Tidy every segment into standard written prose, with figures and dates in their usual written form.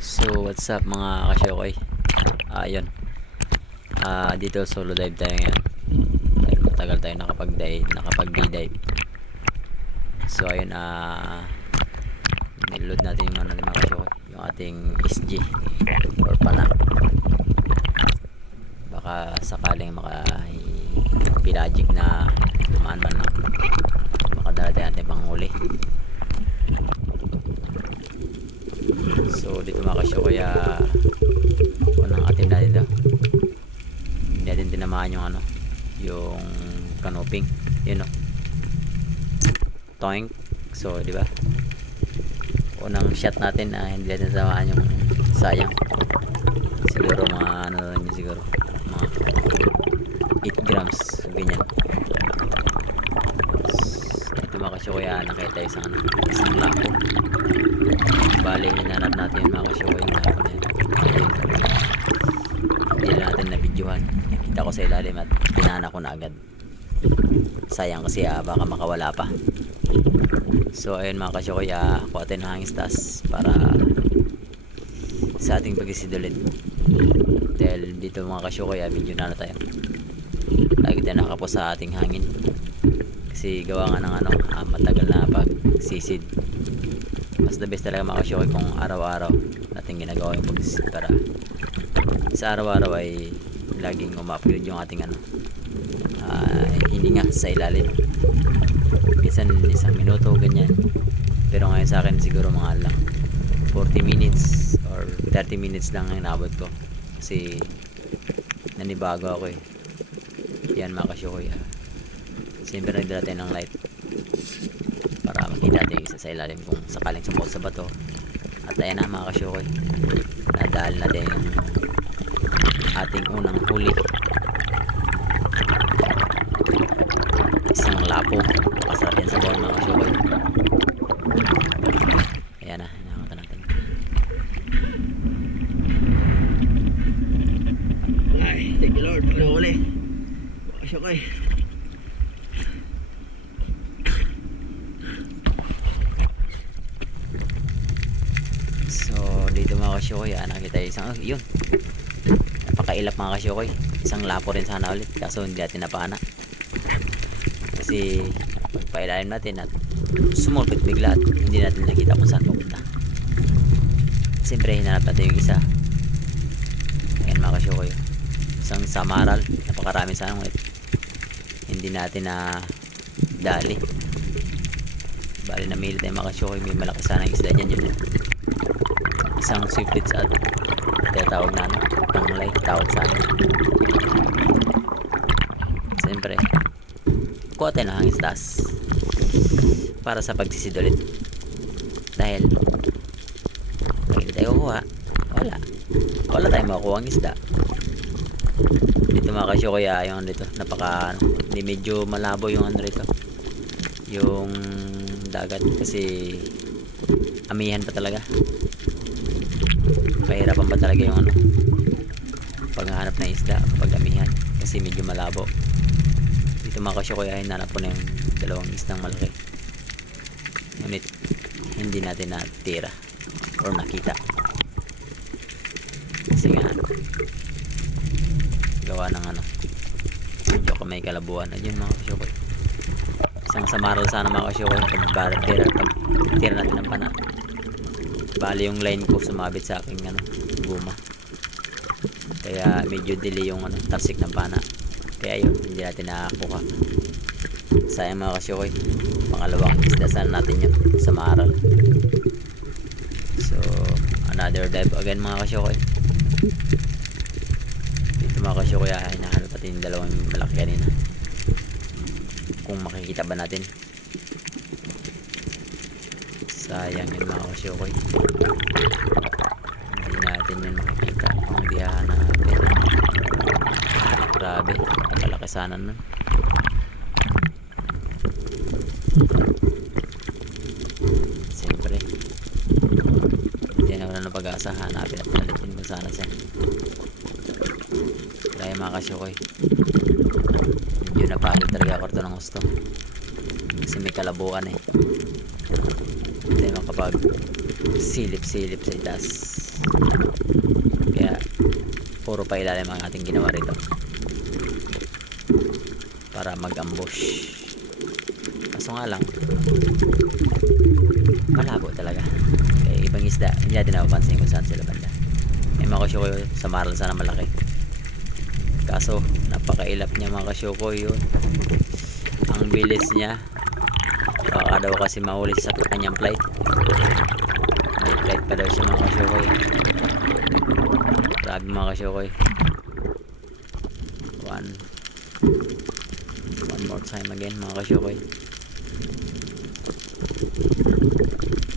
So what's up mga kasyokoy, ayun, dito solo dive tayo ngayon dahil matagal tayo nakapag day dive. So ayun, niload natin yung ano mga kasyokoy, yung ating SG or pana, baka sakaling pelagic na dumaan man lang, makadala tayo natin panghuli. So dito mga kasyo, kaya unang atim natin dito, hindi natin tinamaan yung ano, yung canoping, yun o, toink. So di ba, unang shot natin, hindi natin tinamaan yung sayang, siguro mga ano lang yun, siguro mga 8 grams ganyan. Dito mga kasyo, kaya nakita isang lapo. Bali, hinanap natin yung mga kasyo yung lapo na yun. Hindi lang natin na-videohan. Kita ko sa ilalim at pinana ko na agad. Sayang kasi baka makawala pa. So ayun mga kasyo, kaya kuha tayo ng hangin stas para sa ating pag-isidulit. Dahil dito mga kasyo, kaya video na tayo. Lagi tayo nakapos sa ating hangin. Kasi gawa nga ng ano, matagal na pag-sisid. Mas the best talaga mga kasyokoy kung araw-araw natin ginagawa yung pag-sisid para sa araw-araw ay laging uma-upload yung ating ano, hininga sa ilalim. Minsan isang minuto ganyan, pero ngayon sa akin siguro mga lang 40 minutes or 30 minutes lang ang inabot ko kasi nanibago ako yan mga kasyokoy. Siyempre nagdala tayo ng light para makita natin isa sa ilalim kung sakaling sumot sa bato. At ayan na mga kasyokoy, nadaan natin yung ating unang huli, isang lapo. Kasarap yan sa bawal mga kasyokoy. Ayan na, nakakita natin. Ay, thank you Lord, huli mga kasyokoy. Dito mga kasyokoy, nakita isang yun, napakailap mga kasyokoy, isang lapo rin sana ulit kaso hindi natin napana kasi pagpailalim natin at sumulpit bigla at hindi natin nakita kung saan pupunta. Siyempre hinanap natin yung isa. Ayan mga kasyukoy, isang samaral, napakarami sana ngunit hindi natin na dali. Bali na mili tayo mga kasyukoy, may malaki sana ang isda dyan, yun isang swiftits at tinatawag na tanglay, tawag sa amin. Siyempre kuha tayo ng hangis taas para sa pagsisid ulit, dahil pag hindi tayo kuha, wala tayong makukuha ang isda dito mga kasyukoy. Yung dito napaka hindi, medyo malabo yung rito, yung dagat, kasi amihan pa talaga, pahirapan pa talaga yung paghahanap ng isda pag amihan, kasi medyo malabo dito mga kasyukoy. Hinanap ko na yung dalawang isdang malaki, ngunit hindi natin natira or nakita, kasi nga gawa ng medyo may kalabuan. Ayun mga kasyukoy, isang samaral sana mga kasyukoy, tira natin ng pana. Bali yung line ko sumabit sa aking guma, kaya medyo delay yung tarsik ng pana, kaya yun hindi natin nakakuha. Sayang mga kasyukoy, pangalawang isda sana natin yun sa maral. So another dive again mga kasyukoy. Dito mga kasyukoy, hinahanap natin yung dalawang malaki kanina, kung makikita ba natin. Sayang yun mga kasyukoy, hindi natin yun makikita kung hindi hahanapin. Grabe, napakalaki sana nun. Siyempre hindi na wala na pag-asa, hanapin at palitin kung sana siya. Kaya mga kasyukoy, medyo napagod talaga ako rito ng gusto, kasi may kalabuan hindi tayo makapag silip-silip sa itaas, kaya puro pa ilalim ang ating ginawa rito para mag-ambush. Kaso nga lang malabo talaga, kaya ibang isda hindi natin napapansin kung saan sila banda. May mga kasyukoy, sa maral sana malaki, kaso napakailap niya mga kasyukoy. Yun ang bilis niya, baka daw kasi mahuli sa kanyang flight. May flight pa daw siya mga kasyukoy. Grabe mga kasyukoy. One more time again mga kasyukoy.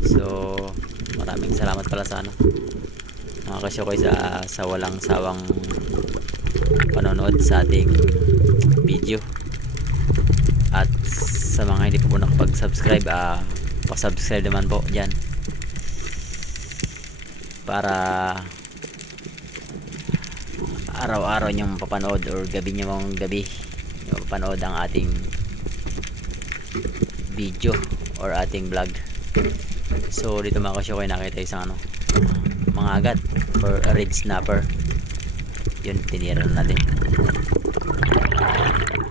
So maraming salamat pala sa mga kasyukoy sa walang sawang panonood sa ating video, at sa mga hindi pa po nakapag-subscribe, pa-subscribe naman po dyan para araw-araw nyong papanood or gabi nyong papanood ang ating video or ating vlog. So dito mga kasyukoy, nakita isang mga agat or red snapper, yun tinira natin.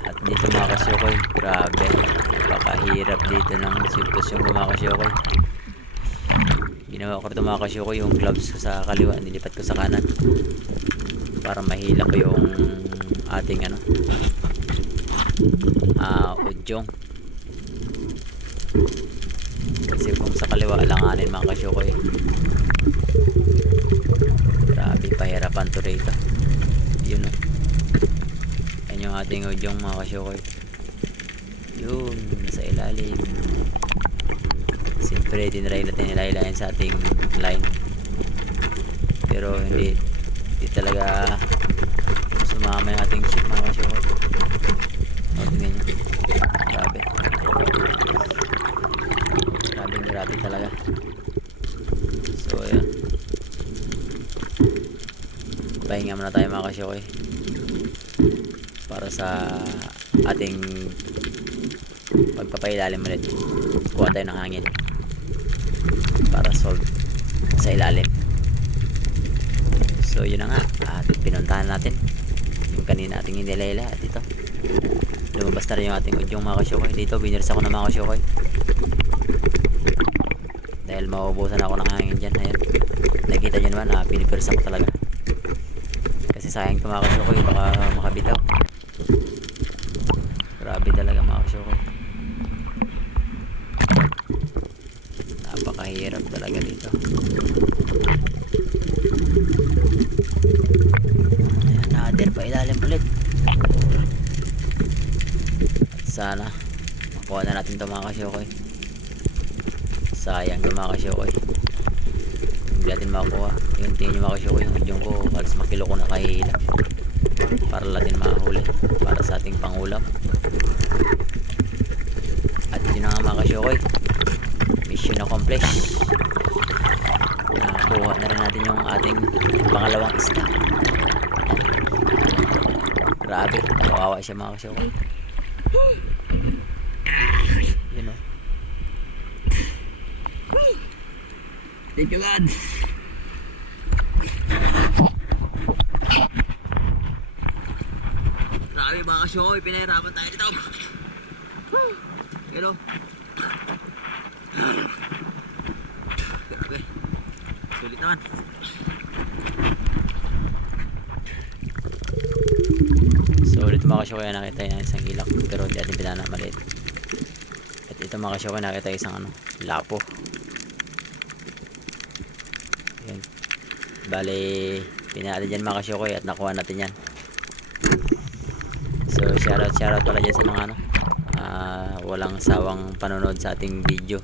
At dito mga kasyukoy, grabe, napakahirap dito ng sitwasyon ko mga kasyukoy. Ginawa ko rito mga kasyukoy, yung gloves ko sa kaliwa nilipat ko sa kanan para mahila ko yung ating udyong, kasi kung sa kaliwa alanganin mga kasyukoy, grabe pahirapan to rito. Yun yan yung ating udyong mga kasyukoy, yun sa ilalim. Siyempre dinry natin nilailayan sa ating line, pero hindi talaga sumama yung ating ship mga kasyukoy. Tingnan nyo, grabe talaga. So yun, pahinga muna tayo mga kasyukoy para sa ating pagpapailalim ulit. Kuha tayo ng hangin para solve sa ilalim. So yun na nga, at pinuntahan natin yung kanina ating inilayla, at ito lumabas na rin yung ating udyong mga kasyukoy. Dito binirsa ko na mga kasyukoy dahil dahil mauubusan ako ng hangin dyan. Ayan, nakita nyo naman, pinipirsa ko talaga kasi sayang tumakasyokoy, baka makabitaw. Grabe talaga mga kasyokoy, napakahirap talaga dito. Another pa ilalim ulit. Sana makuha na natin ito mga kasyokoy. Sayang yung mga kasyokoy, hindi natin makuha. Yung tingin nyo mga kasyokoy, yung udyong ko halos makilo ko na kahihila para natin mahuli para sa ating pangulam. At yun na nga mga kasyokoy, mission accomplished. Nakakuha na rin natin yung ating pangalawang isda. Grabe, kawawa siya mga kasyokoy. Yun o. Thank you God. Grabe mga kasyokoy, pinahirapan tayo dito. Yun o. Grabe, sulit naman. Sulit mga kasyokoy, nakita yung isang ilak pero hindi natin pinana maliit. At ito mga kasyokoy, nakita yung isang lapo. Yan, bali pinali dyan mga kasyokoy at nakuha natin yan. So shoutout pala dyan sa mga walang sawang panonood sa ating video.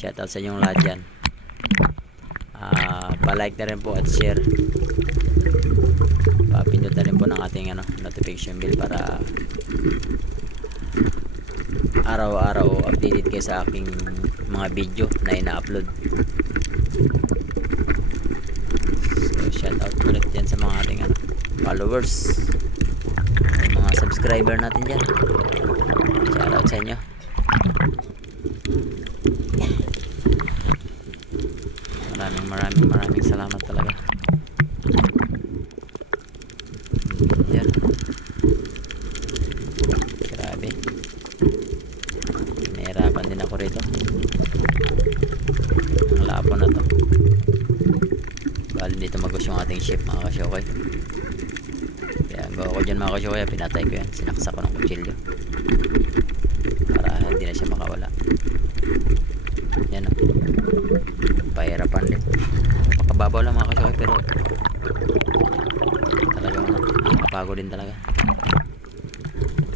Shoutout sa inyong lahat dyan. Pa-like na rin po at share, papindot na rin po ng ating notification bell para araw-araw updated kayo sa aking mga video na ina-upload. So shoutout ulit dyan sa mga ating followers, mga subscriber natin dyan. Shoutout sa inyo. Maraming salamat talaga. Yan, grabe, nahirapan din ako rito. Ang lapo na to, bali dito magos yung ating ship mga kasyokoy. Kaya ang gawa ko dyan mga kasyokoy, pinatay ko yan, sinaksak ko ng kutsilyo para hindi na siya makawala. Yan o, pahirapan din, makababaw lang mga kasyokoy pero talagang nakapagod din talaga.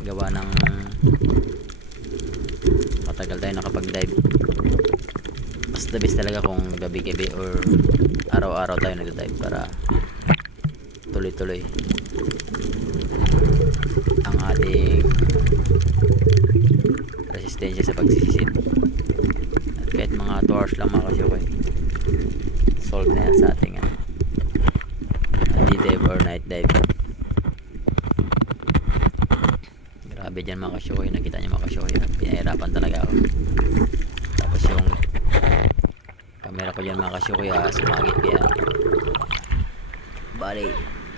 Gawa ng matagal tayo nakapag-dive. Mas the best talaga kung gabi-gabi or araw-araw tayo nag-dive para tuloy-tuloy ang ating resistensya sa pagsisid. At kahit mga 2 hours lang mga kasyokoy, solve na yan sa ating day-dive or night dive. Grabe dyan mga kasyokoy, nakita nyo mga kasyokoy, pinahirapan talaga ako. Tapos yung camera ko dyan mga kasyokoy, sumagit, kaya bali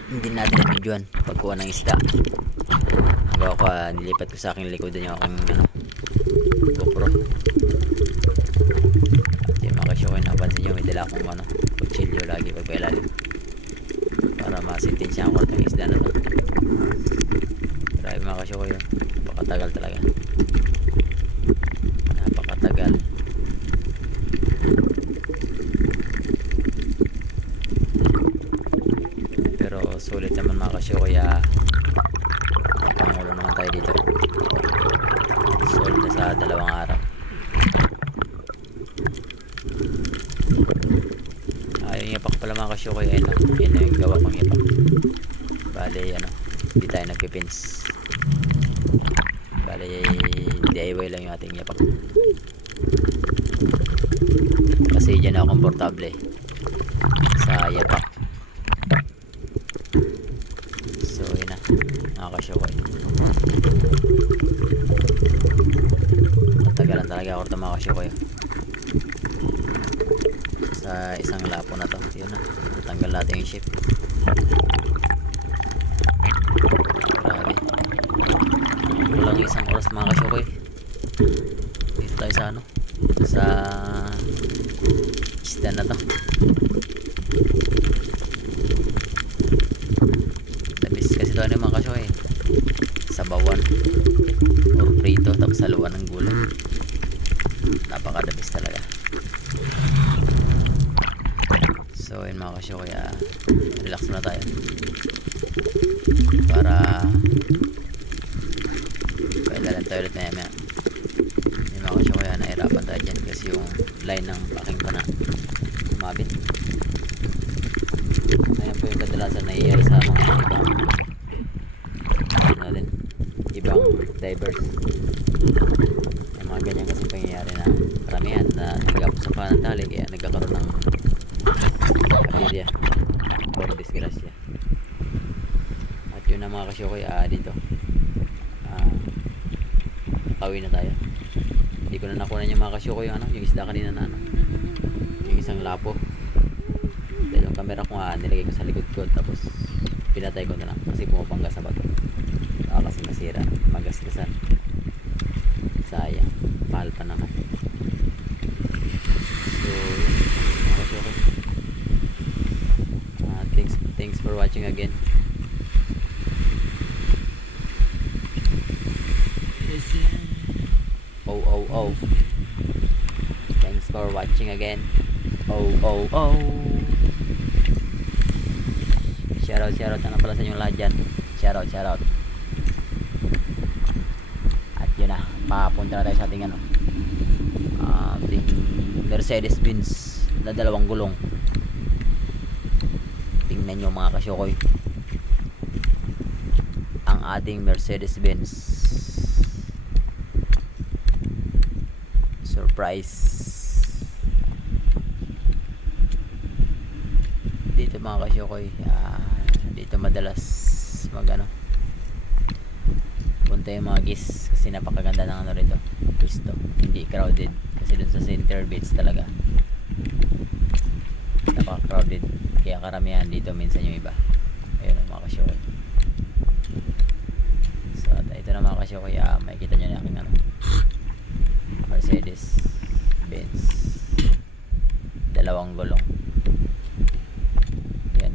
hindi natin na-videoan pagkuha ng isda. Ang gawa ko, nilipat ko sa aking likodan yung aking GoPro. At yun mga kasyokoy, napansin nyo may dala akong kutsilyo lagi pagpailalim para masintensya ako ng isda na to. Grabe mga kasyokoy, napakatagal talaga, napakatagal. Pero sulit naman mga kasyokoy, pangulo naman tayo dito. Sulit na sa 2 araw. Yung yapak pala mga kasyokoy, ayun na yung gawa kong yapak. Bale hindi tayo nagpipins, bale DIY lang yung ating yapak kasi dyan ako komportable sa yapak. So yun na mga kasyokoy, natagalan talaga ako ito mga kasyokoy sa isang lapo na to. Yun na, natanggal natin yung ship. Grabe, kulang isang oras mga kasyokoy, dito tayo sa sa isda na to. Labis kasi to ano mga kasyokoy, sabawan or prito tapos haluan ng gulay. Napakadabis talaga. So yun mga kasyokoy, relax muna tayo para kailan tayo ulit maya maya. Yung mga kasyokoy, nahirapan tayo dyan kasi yung line ng aking pana sumabit. Ayan po yung kadalasan nangyayari sa mga ibang divers. Yung mga ganyan kasi pangyayari na karamihan na nagapos sa panantali kaya nagkakaroon ng tragedya or disgrasya. At yun ang mga kasyokoy, dito kawin na tayo. Hindi ko na nakunan yung mga kasyokoy yung isda kanina na yung isang lapo. Dahil yung camera ko nilagay ko sa likod ko tapos pinatay ko na lang kasi pumapangga sa bato. Kasi masira, magasgasan, sayang, mahal pa naman. So mga kasyokoy, thanks for watching again. Oh, thanks for watching again. Oh, shoutout na pala sa inyong lahat dyan. Shoutout. At yun na, papunta na tayo sa ating ating Mercedes-Benz na 2 gulong. Tingnan nyo mga kasyokoy, ang ating Mercedes-Benz. Surprise. Dito mga kasyokoy, dito madalas punta yung mga gis kasi napakaganda ng rito, pwesto, hindi crowded kasi dun sa center beach talaga napaka-crowded kaya karamihan dito minsan yung iba. Ayun mga kasyokoy. So ito na mga kasyokoy, makikita nyo na aking Mercedes Benz 2 gulong. Yan,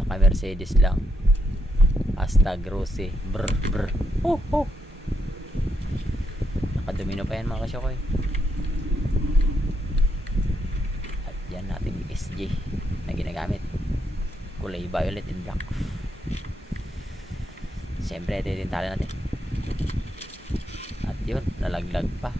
naka Mercedes lang, hashtag Rosy brr. Nakadomino pa yan mga kasyokoy. At yan nating SG na ginagamit, kulay violet and black. Siyempre ito yung tali natin. At yun, nalaglag pa.